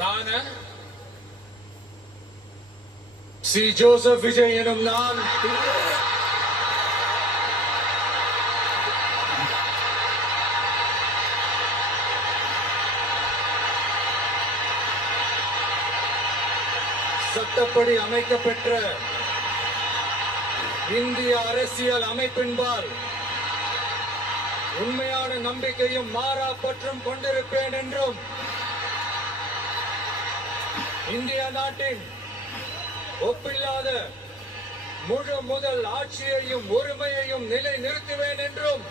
தான C Joseph Vijay எனும் நான் சட்டப்படி அமைக்கப்பெற்ற இந்திய அரசியல் அமைப்பின்பால் உண்மையான நம்பிக்கையும் மாறா பற்றும் கொண்டிருப்பேன் என்றும் இந்திய நாட்டின் ஒப்பில்லாத முழு முதல் ஆட்சியையும் உரிமையையும் நிலை நிறுத்துவேன் என்றும்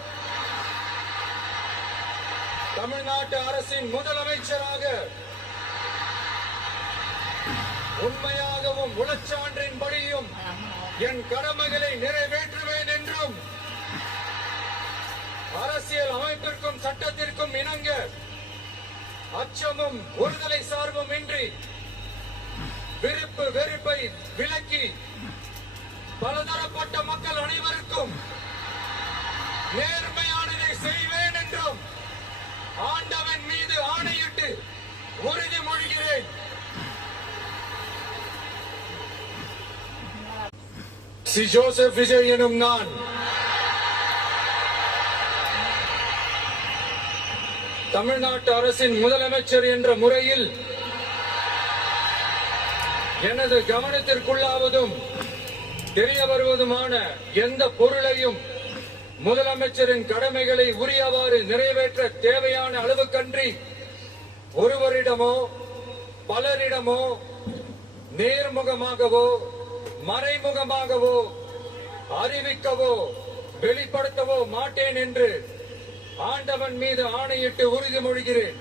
தமிழ்நாட்டு அரசின் முதலமைச்சராக உண்மையாகவும் உளச்சான்றின்படியும் என் கடமைகளை நிறைவேற்றுவேன் என்றும் அரசியல் அமைப்பிற்கும் சட்டத்திற்கும் இணங்க அச்சமும் ஒருதலை சார்பும் இன்றி விருப்பு வெறுப்பை விலக்கி பலதரப்பட்ட மக்கள் அனைவருக்கும் நேர்மையானதை செய்வேன் என்றும் ஆண்டவன் மீது ஆணையிட்டு உறுதிமொழிகிறேன். சி ஜோசப் விஜய் எனும் நான் தமிழ்நாட்டு அரசின் முதலமைச்சர் என்ற முறையில் எனது கவனத்திற்குள்ளாவதும் தெரிய வருவதுமான எந்த பொருளையும் முதலமைச்சரின் கடமைகளை உரியவாறு நிறைவேற்ற தேவையான அளவுக்கன்றி ஒருவரிடமோ பலரிடமோ நேர்முகமாகவோ மறைமுகமாகவோ அறிவிக்கவோ வெளிப்படுத்தவோ மாட்டேன் என்று ஆண்டவன் மீது ஆணையிட்டு உறுதிமொழிகிறேன்.